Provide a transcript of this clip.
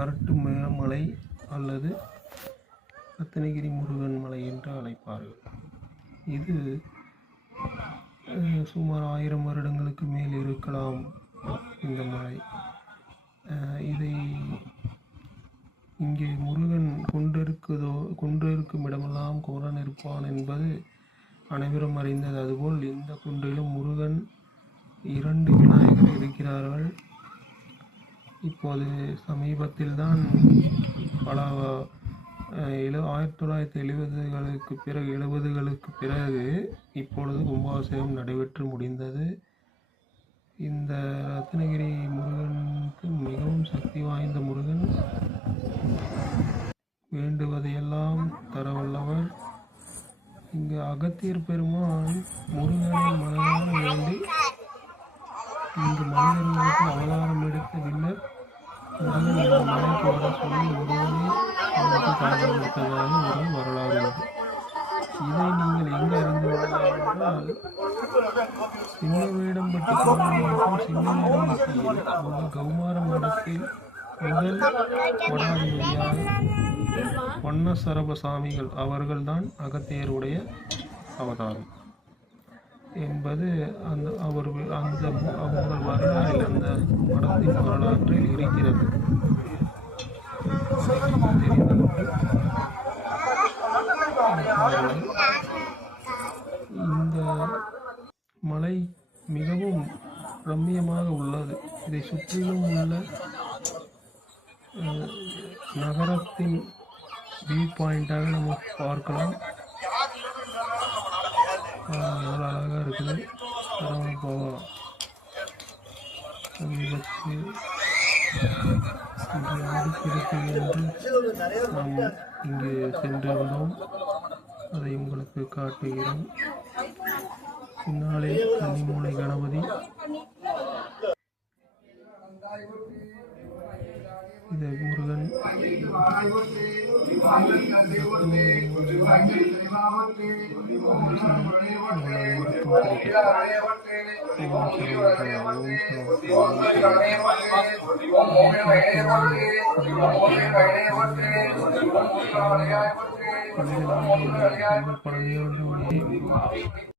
கரட்டு மலை அல்லது ரத்னகிரி முருகன் மலை என்று அழைப்பார்கள். இது சுமார் 1000 வருடங்களுக்கு மேல் இருக்கலாம். இந்த மலை இதை இங்கே முருகன் கொண்டிருக்கும் இடமெல்லாம் குமரன் இருப்பான் என்பது அனைவரும் அறிந்தது. அதுபோல் இந்த குன்றிலும் முருகன் 2 விநாயகர் இருக்கிறார்கள். இப்போது சமீபத்தில்தான் பல 1970களுக்கு பிறகு இப்பொழுது கும்பாபிஷேகம் நடைபெற்று முடிந்தது. இந்த ரத்னகிரி முருகனுக்கு மிகவும் சக்தி வாய்ந்த முருகன், வேண்டுவதையெல்லாம் தரவல்லவர். இங்கு அகத்தியர் பெருமான் முருகனை மனதார வேண்டி இங்கு மனிதர்களுக்கு அவதாரம் எடுத்த பின்னர் முருகன் இந்த மலைக்கு வர சொல்லி முருகனை அவருக்கு காரணம் கொடுத்ததாக ஒரு வரலாறு உள்ளது. இதை நீங்கள் எங்கு அறிந்து கொள்ளலாம் என்றால், சின்னவேடம்பட்டி கோவில் சின்னவேடம்பட்டியில் உள்ள கௌமார மடத்தில் முதல் கொடாதிபதியான வண்ணசரபசாமிகள் அவர்கள்தான் அகத்தியருடைய அவதாரம் என்பது அவங்கள் வரலாற்றில், அந்த மடத்தின் வரலாற்றில் இருக்கிறது. இந்த மலை மிகவும் ரம்மியமாக உள்ளது. இதை சுற்றிலும் உள்ள நகரத்தின் வியூ பாயிண்டாக நம்ம பார்க்கலாம். எவ்வளோ அழகாக இருக்குது. போகலாம். சமீபத்தில் ஆடிப்பெருக்கு என்று நாம் இங்கு சென்றிருந்தோம். அதை உங்களுக்கு காட்டுகிறோம். பின்னாலே கன்னிமூலை கணபதி. இது முருகன். பழனியாண்டு